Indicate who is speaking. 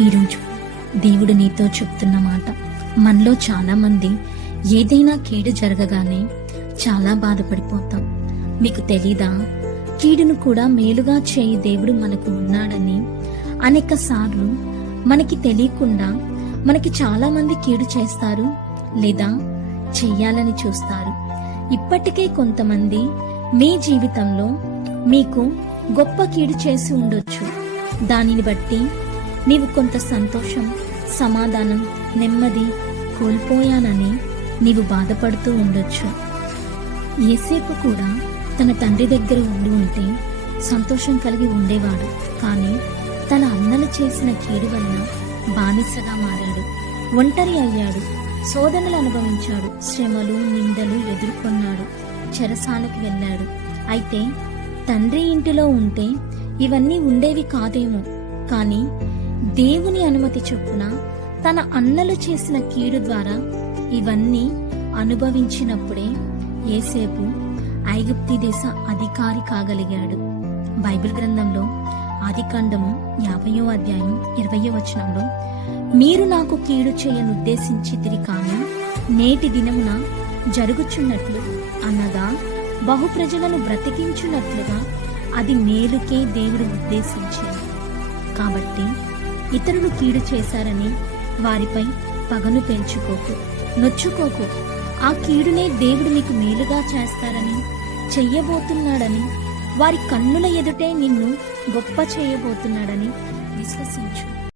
Speaker 1: ఈరోజు దేవుడు నీతో చెప్తున్న మాట. మనలో చాలా మంది ఏదైనా కీడు జరగగానే చాలా బాధపడిపోతాం. మీకు తెలీదా? కీడును కూడా మేలుగా చేయి దేవుడు మనకు ఉన్నాడని అనేక సార్లు మనకి తెలియకుండా మనకి చాలా మంది కీడు చేస్తారు లేదా చెయ్యాలని చూస్తారు. ఇప్పటికే కొంతమంది మీ జీవితంలో మీకు గొప్ప కీడు చేసి ఉండొచ్చు. దానిని బట్టి నీవు కొంత సంతోషం సమాధానం నెమ్మది కోల్పోయానని నీవు బాధపడుతూ ఉండొచ్చు. ఏసేపు కూడా తన తండ్రి దగ్గర ఉండి ఉంటే సంతోషం కలిగి ఉండేవాడు. కానీ తన అన్నలు చేసిన కీడు వలన బానిసగా మారాడు. ఒంటరి అయ్యాడు. శోధనలు అనుభవించాడు. శ్రమలు నిందలు ఎదుర్కొన్నాడు. చెరసాలకు వెళ్ళాడు. అయితే తండ్రి ఇంటిలో ఉంటే ఇవన్నీ ఉండేవి కాదేమో. కానీ దేవుని అనుమతి చొప్పున తన అన్నలు చేసిన కీడు ద్వారా ఇవన్నీ అనుభవించినప్పుడే ఏసేపు ఐగుప్తి దేశ అధికారి కాగలిగాడు. బైబిల్ గ్రంథంలో ఆదికాండము యాభయో అధ్యాయం ఇరవయో వచనంలో మీరు నాకు కీడు చేయనుద్దేశించితిరి కానీ నేటి దినమున జరుగుచున్నట్లు అనగా బహు ప్రజలను బ్రతికించున్నట్లుగా అది మేలుకే దేవుడు ఉద్దేశించింది. కాబట్టి ఇతరులు కీడు చేశారని వారిపై పగను పెంచుకోకు నొచ్చుకోకు. ఆ కీడునే దేవుడు నీకు మేలుగా చేస్తారని చెయ్యబోతున్నాడని వారి కన్నుల ఎదుటే నిన్ను గొప్ప చేయబోతున్నాడని విశ్వసించు.